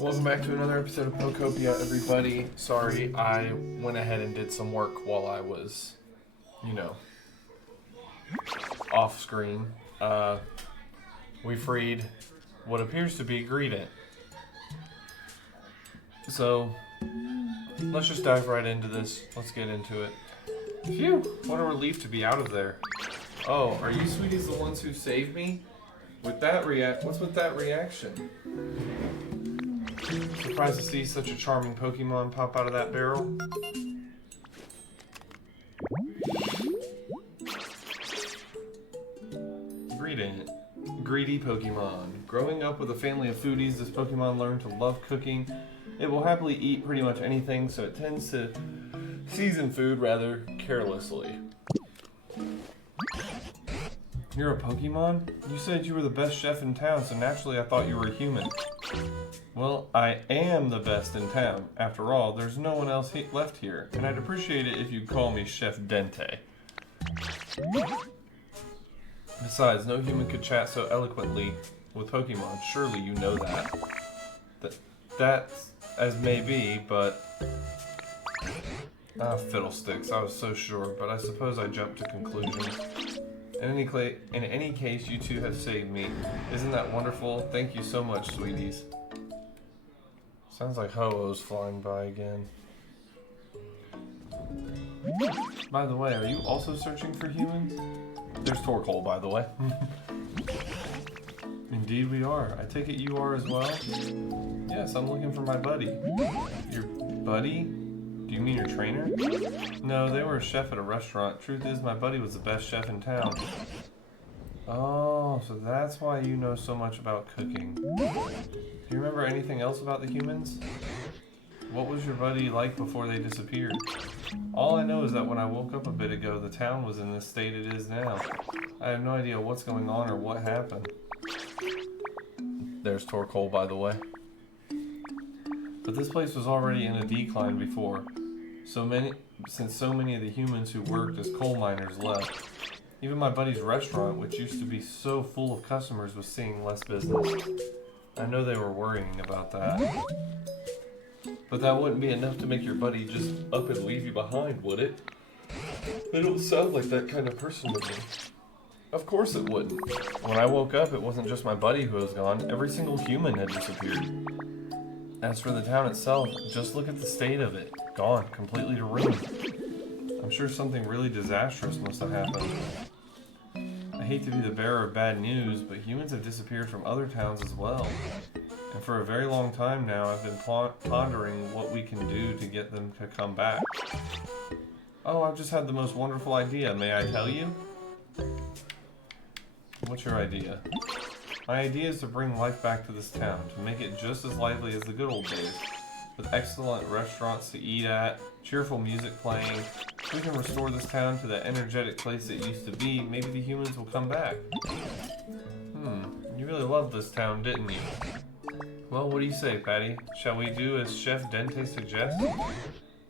Welcome back to another episode of Pokopia, everybody. Sorry, I went ahead and did some work while I was, off screen. We freed what appears to be Greedent. So, let's just dive right into this. Let's get into it. Phew, what a relief to be out of there. Oh, are you sweeties the ones who saved me? With that what's with that reaction? Surprised to see such a charming Pokemon pop out of that barrel. Greedent. Greedy Pokemon. Growing up with a family of foodies, this Pokemon learned to love cooking. It will happily eat pretty much anything, so it tends to season food rather carelessly. You're a Pokemon? You said you were the best chef in town, so naturally I thought you were a human. Well, I am the best in town. After all, there's no one else left here, and I'd appreciate it if you'd call me Chef Dente. Besides, no human could chat so eloquently with Pokemon. Surely you know that. That's as may be, but... fiddlesticks. I was so sure, but I suppose I jumped to conclusions. In any case, you two have saved me. Isn't that wonderful? Thank you so much, sweeties. Sounds like Ho-Oh's flying by again. By the way, are you also searching for humans? There's Torkoal, by the way. Indeed we are. I take it you are as well? Yes, I'm looking for my buddy. Your buddy? Do you mean your trainer? No, they were a chef at a restaurant. Truth is, my buddy was the best chef in town. Oh, so that's why you know so much about cooking. Do you remember anything else about the humans? What was your buddy like before they disappeared? All I know is that when I woke up a bit ago, the town was in the state it is now. I have no idea what's going on or what happened. There's Torkoal, by the way. But this place was already in a decline before, since so many of the humans who worked as coal miners left. Even my buddy's restaurant, which used to be so full of customers, was seeing less business. I know they were worrying about that. But that wouldn't be enough to make your buddy just up and leave you behind, would it? They don't sound like that kind of person to me. Of course it wouldn't. When I woke up, it wasn't just my buddy who was gone. Every single human had disappeared. As for the town itself, just look at the state of it. Gone, completely ruined. I'm sure something really disastrous must have happened. I hate to be the bearer of bad news, but humans have disappeared from other towns as well. And for a very long time now, I've been pondering what we can do to get them to come back. Oh, I've just had the most wonderful idea. May I tell you? What's your idea? My idea is to bring life back to this town, to make it just as lively as the good old days. With excellent restaurants to eat at, cheerful music playing, if we can restore this town to the energetic place it used to be, maybe the humans will come back. You really loved this town, didn't you? Well, what do you say, Patty? Shall we do as Chef Dente suggests?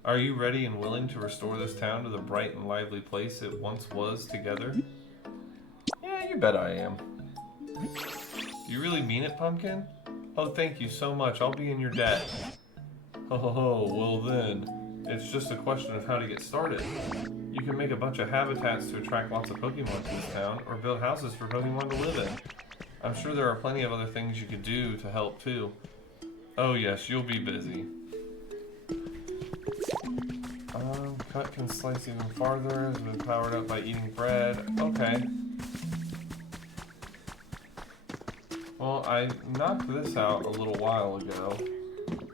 Are you ready and willing to restore this town to the bright and lively place it once was together? Yeah, you bet I am. Do you really mean it, Pumpkin? Oh, thank you so much. I'll be in your debt. Oh, well then, it's just a question of how to get started. You can make a bunch of habitats to attract lots of Pokemon to this town, or build houses for Pokemon to live in. I'm sure there are plenty of other things you could do to help too. Oh yes, you'll be busy. Cut can slice even farther, has been powered up by eating bread. Okay. Well, I knocked this out a little while ago,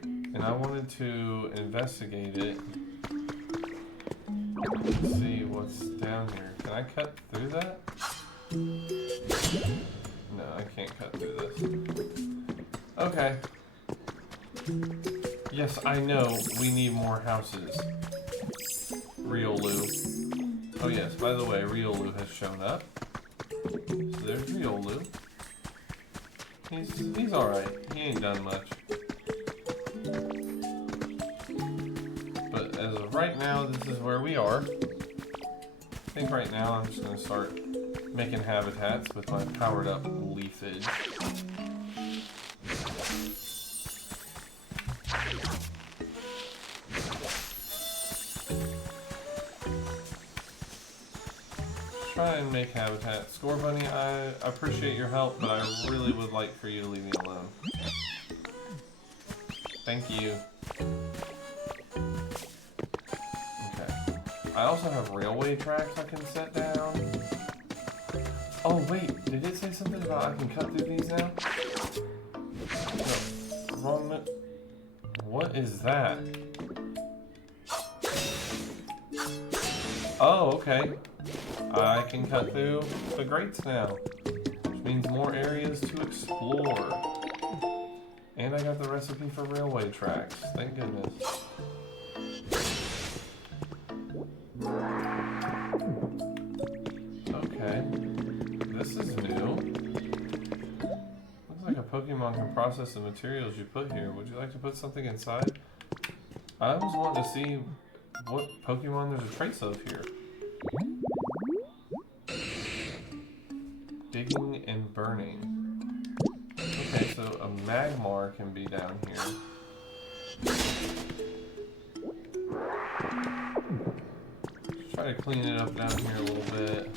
and I wanted to investigate it. Let's see what's down here. Can I cut through that? No, I can't cut through this. Okay. Yes, I know we need more houses. Riolu. Oh yes, by the way, Riolu has shown up. So there's Riolu. He's alright. He ain't done much. But as of right now, this is where we are. I think right now I'm just going to start making habitats with my powered up leafage. try and make habitat. Score Bunny, I appreciate your help, but I really would like for you to leave me alone. Thank you. Okay. I also have railway tracks I can set down. Oh wait, did it say something about I can cut through these now? No, wrong. What is that? Oh, okay. I can cut through the grates now, which means more areas to explore. And I got the recipe for railway tracks. Thank goodness. Okay. This is new. Looks like a Pokemon can process the materials you put here. Would you like to put something inside? I always want to see what Pokemon there's a trace of here. Digging and burning. Okay, so a Magmar can be down here. Let's try to clean it up down here a little bit.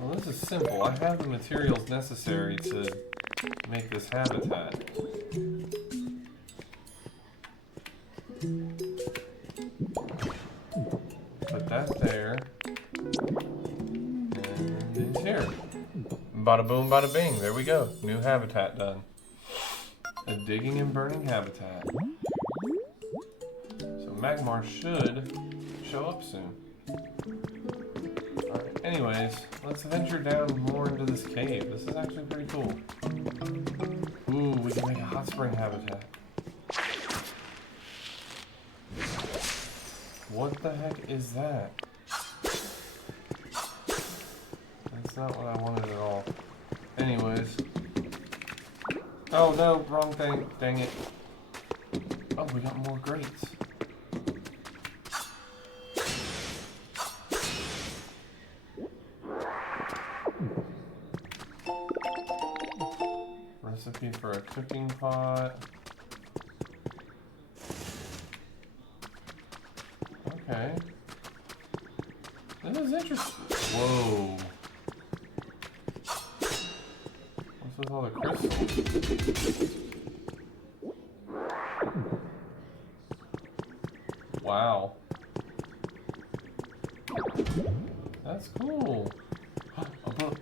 Well, this is simple. I have the materials necessary to make this habitat. Put that there. And it's here. Bada boom, bada bing. There we go. New habitat done. A digging and burning habitat. So Magmar should show up soon. Alright, anyways, let's venture down more into this cave. This is actually pretty cool. Ooh, we can make a hot spring habitat. What the heck is that? That's not what I wanted at all. Anyways. Oh no, wrong thing. Dang it. Oh, we got more grates. Recipe for a cooking pot. Okay. This is interesting. Whoa. What's with all the crystals? Wow. That's cool. A book.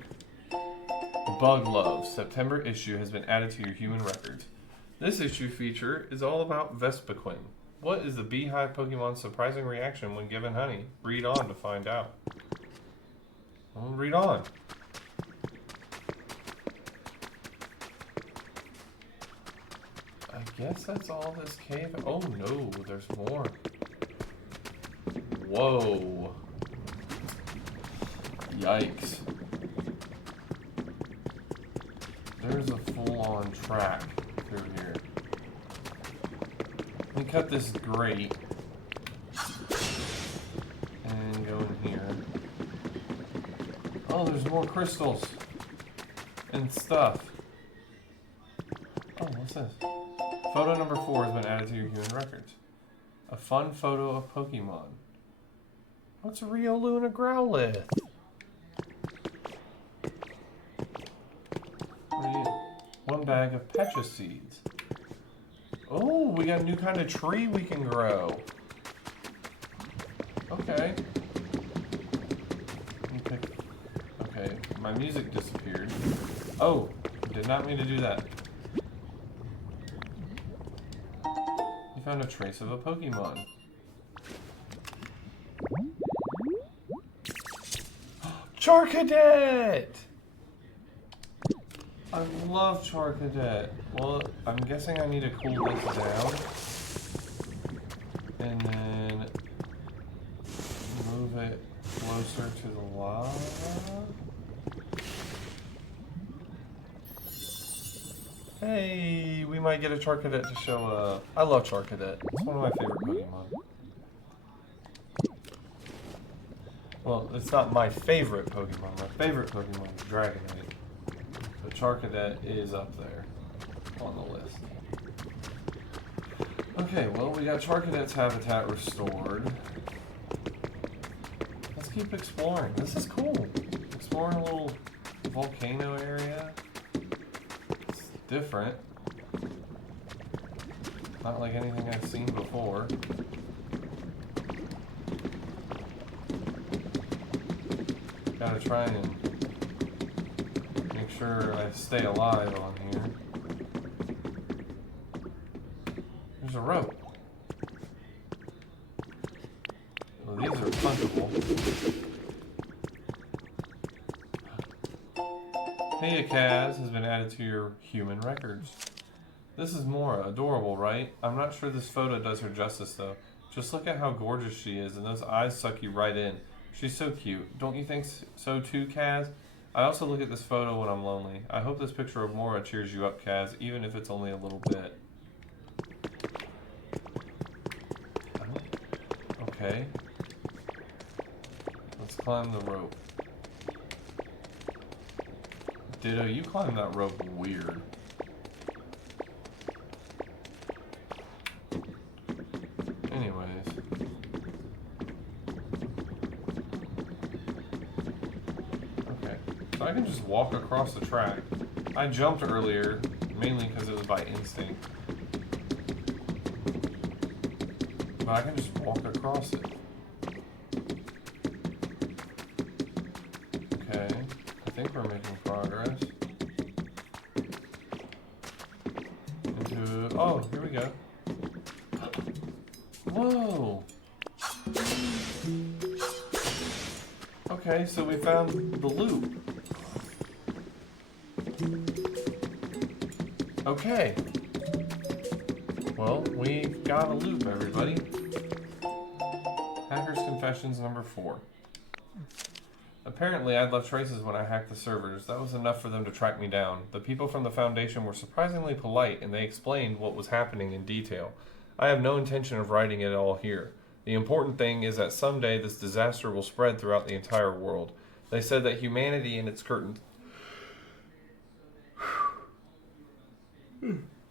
Bug Love, September issue has been added to your human records. This issue feature is all about Vespiquen. What is the beehive Pokemon's surprising reaction when given honey? Read on to find out. Well, read on. I guess that's all this cave. Oh no, there's more. Whoa. Yikes. There's a full-on track through here. Let me cut this grate and go in here. Oh, there's more crystals and stuff. Oh, what's this? Photo number 4 has been added to your human records. A fun photo of Pokemon. What's a Riolu and a Growlithe? What are you? One bag of Pecha seeds. Oh, we got a new kind of tree we can grow. Okay. Okay, my music disappeared. Oh, did not mean to do that. You found a trace of a Pokemon. Charcadet! I love Charcadet. Well, I'm guessing I need to cool this down. And then move it closer to the lava. Hey, we might get a Charcadet to show up. I love Charcadet. It's one of my favorite Pokemon. Well, it's not my favorite Pokemon. My favorite Pokemon is Dragonite. But Charcadet is up there on the list. Okay, well, we got Charcadet's habitat restored. Let's keep exploring. This is cool. Exploring a little volcano area. It's different. Not like anything I've seen before. Gotta try and make sure I stay alive on here. There's a rope. Well, these are punchable. Hey, Kaz has been added to your human records. This is Mora. Adorable, right? I'm not sure this photo does her justice, though. Just look at how gorgeous she is, and those eyes suck you right in. She's so cute. Don't you think so too, Kaz? I also look at this photo when I'm lonely. I hope this picture of Mora cheers you up, Kaz, even if it's only a little bit. Okay. Let's climb the rope. Ditto, you climbed that rope weird. Anyways. Okay. So I can just walk across the track. I jumped earlier, mainly because it was by instinct. But I can just walk across it. Okay. I think we're making progress. Into... Oh, here we go. Whoa! Okay, so we found the loop. Okay. Well, we've got a loop, everybody. Hacker's Confessions number 4. Apparently, I'd left traces when I hacked the servers. That was enough for them to track me down. The people from the Foundation were surprisingly polite, and they explained what was happening in detail. I have no intention of writing it all here. The important thing is that someday this disaster will spread throughout the entire world. They said that humanity in its current...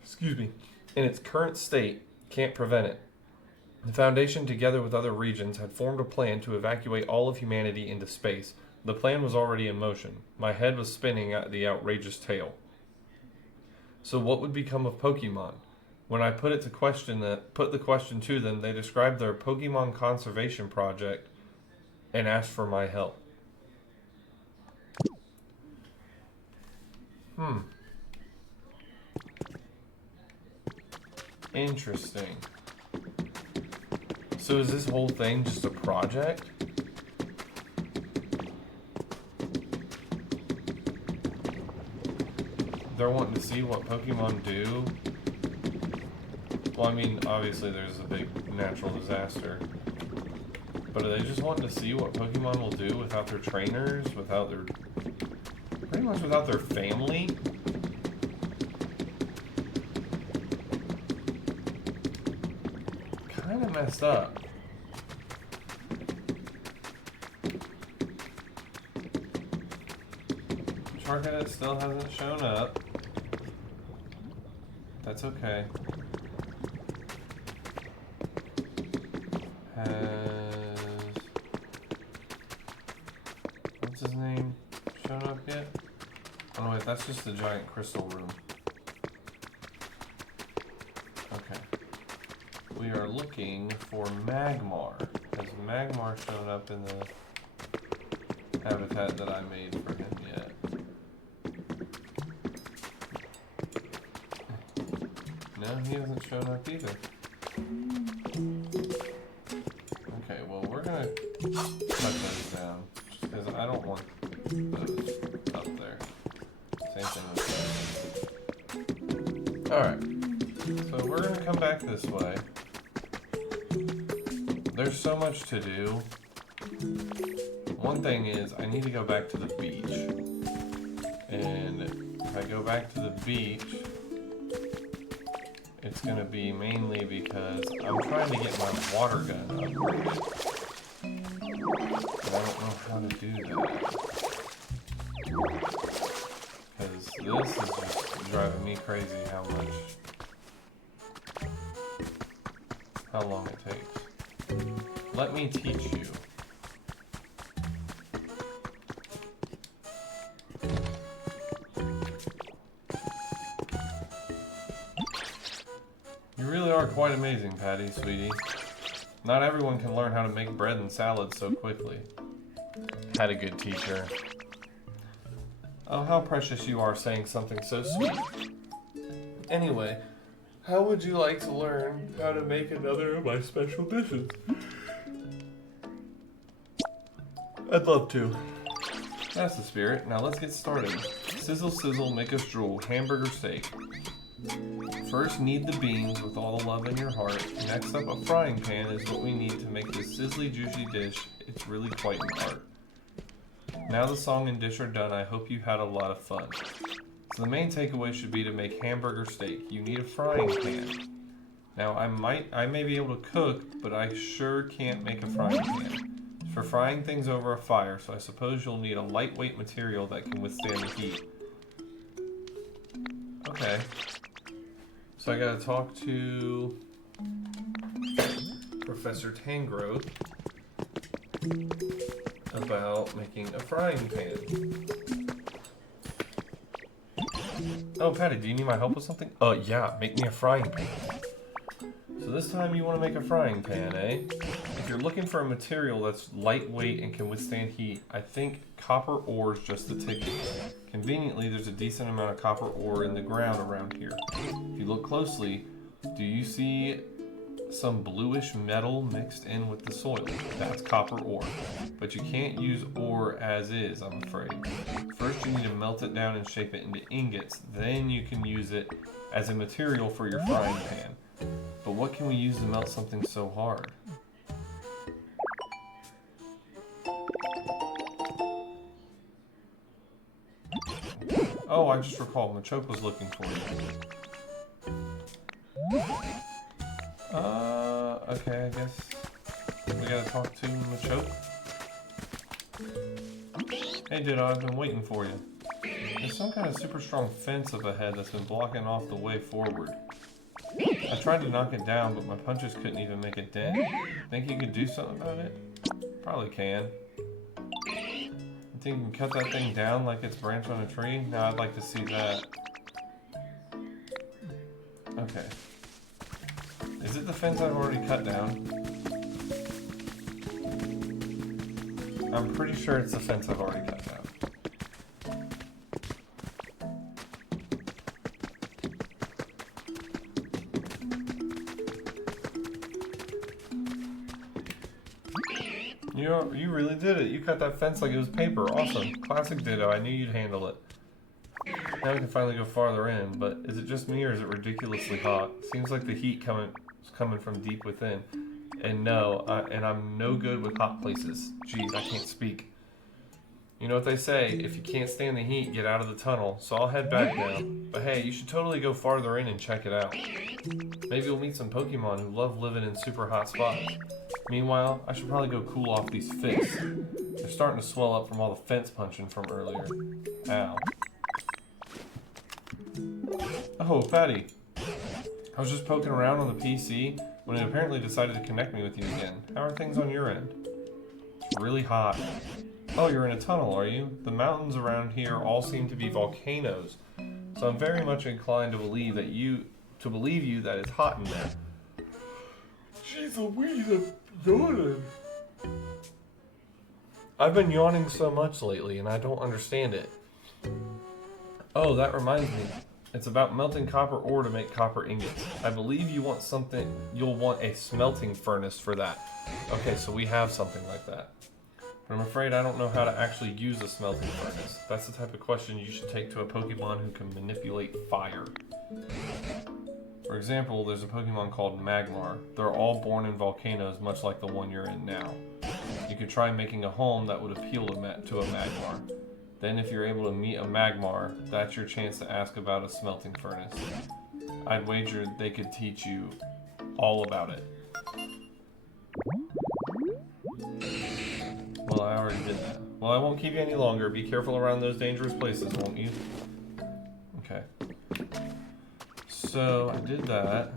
Excuse me. In its current state, can't prevent it. The Foundation, together with other regions, had formed a plan to evacuate all of humanity into space. The plan was already in motion. My head was spinning at the outrageous tale. So what would become of Pokemon? When I put the question to them, they described their Pokemon conservation project and asked for my help. Interesting. So is this whole thing just a project? They're wanting to see what Pokemon do? Well, I mean, obviously there's a big natural disaster. But are they just wanting to see what Pokemon will do without their trainers, without their... pretty much without their family? Kinda messed up. Charcadet still hasn't shown up. That's okay. What's his name shown up yet? Oh wait, that's just the giant crystal room. Okay. We are looking for Magmar. Has Magmar shown up in the habitat that I made for him yet? No, he hasn't shown up either. Okay, well we're gonna cut those down, just because I don't want those up there. Same thing with those. Alright, so we're gonna come back this way. There's so much to do. One thing is, I need to go back to the beach. And if I go back to the beach, it's going to be mainly because I'm trying to get my water gun upgraded. But I don't know how to do that. Because this is just driving me crazy how long it takes. Let me teach you. You really are quite amazing, Patty, sweetie. Not everyone can learn how to make bread and salads so quickly. Had a good teacher. Oh, how precious you are saying something so sweet. Anyway, how would you like to learn how to make another of my special dishes? I'd love to. That's the spirit. Now let's get started. Sizzle, sizzle, make us drool. Hamburger steak. First, knead the beans with all the love in your heart. Next up, a frying pan is what we need to make this sizzly, juicy dish. It's really quite an art. Now the song and dish are done, I hope you had a lot of fun. So the main takeaway should be to make hamburger steak. You need a frying pan. Now I may be able to cook, but I sure can't make a frying pan. It's for frying things over a fire, so I suppose you'll need a lightweight material that can withstand the heat. Okay. So I gotta talk to Professor Tangrowth about making a frying pan. Oh, Patty, do you need my help with something? Yeah, make me a frying pan. So this time you want to make a frying pan, eh? If you're looking for a material that's lightweight and can withstand heat, I think copper ore is just the ticket. Conveniently, there's a decent amount of copper ore in the ground around here. If you look closely, do you see some bluish metal mixed in with the soil? That's copper ore. But you can't use ore as is, I'm afraid. First you need to melt it down and shape it into ingots. Then you can use it as a material for your frying pan. But what can we use to melt something so hard? Oh, I just recalled. Machoke was looking for you. Okay, I guess we gotta talk to Machoke. Hey Ditto, I've been waiting for you. There's some kind of super strong fence up ahead that's been blocking off the way forward. I tried to knock it down, but my punches couldn't even make a dent. Think you could do something about it? Probably can. You think you can cut that thing down like it's a branch on a tree? Now I'd like to see that. Okay. Is it the fence I've already cut down? I'm pretty sure it's the fence I've already cut down. You really did it. You cut that fence like it was paper. Awesome. Classic Ditto. I knew you'd handle it. Now we can finally go farther in, but is it just me or is it ridiculously hot? Seems like the heat is coming from deep within. And no, I'm no good with hot places. Jeez, I can't speak. You know what they say, if you can't stand the heat, get out of the tunnel. So I'll head back now. But hey, you should totally go farther in and check it out. Maybe you'll meet some Pokemon who love living in super hot spots. Meanwhile, I should probably go cool off these fists. They're starting to swell up from all the fence punching from earlier. Ow. Oh, Patty. I was just poking around on the PC when it apparently decided to connect me with you again. How are things on your end? It's really hot. Oh, you're in a tunnel, are you? The mountains around here all seem to be volcanoes, so I'm very much inclined to believe you that it's hot in there. Jeez Louise, I'm yawning. I've been yawning so much lately, and I don't understand it. Oh, that reminds me. It's about melting copper ore to make copper ingots. I believe you'll want a smelting furnace for that. Okay, so we have something like that. But I'm afraid I don't know how to actually use a smelting furnace. That's the type of question you should take to a Pokemon who can manipulate fire. For example, there's a Pokemon called Magmar. They're all born in volcanoes, much like the one you're in now. You could try making a home that would appeal to a Magmar. Then if you're able to meet a Magmar, that's your chance to ask about a smelting furnace. I'd wager they could teach you all about it. Well, I already did that. Well, I won't keep you any longer. Be careful around those dangerous places, won't you? Okay. So, I did that.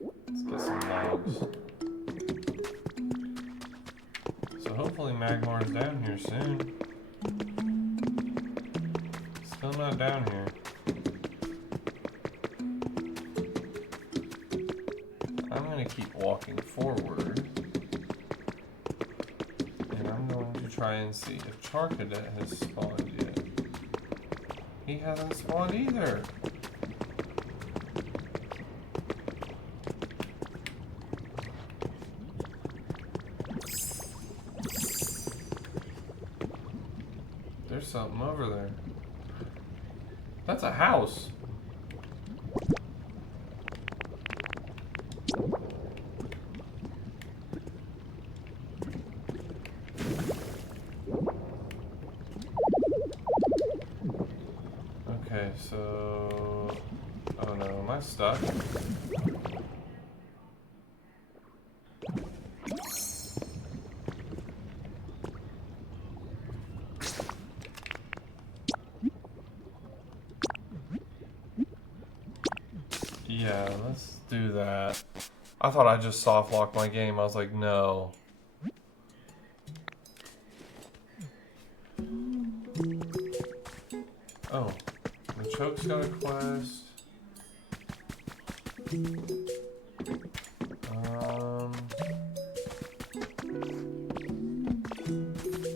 Let's get some logs. So hopefully Magmar's down here soon. Still not down here. keep walking forward. And I'm going to try and see if Charcadet has spawned yet. He hasn't spawned either. There's something over there. That's a house. Okay, so... Oh no, am I stuck? Yeah, let's do that. I thought I just soft locked my game. I was like, no. Oh, the choke's got a quest.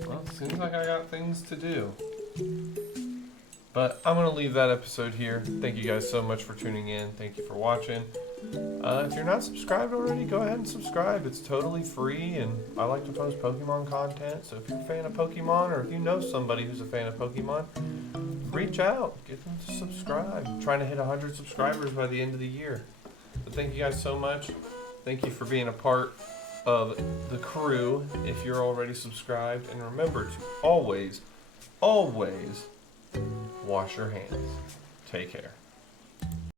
Well, seems like I got things to do. But I'm going to leave that episode here. Thank you guys so much for tuning in. Thank you for watching. If you're not subscribed already, go ahead and subscribe. It's totally free, and I like to post Pokemon content. So if you're a fan of Pokemon, or if you know somebody who's a fan of Pokemon, reach out. Get them to subscribe. I'm trying to hit 100 subscribers by the end of the year. But thank you guys so much. Thank you for being a part of the crew if you're already subscribed. And remember to always, always wash your hands. Take care.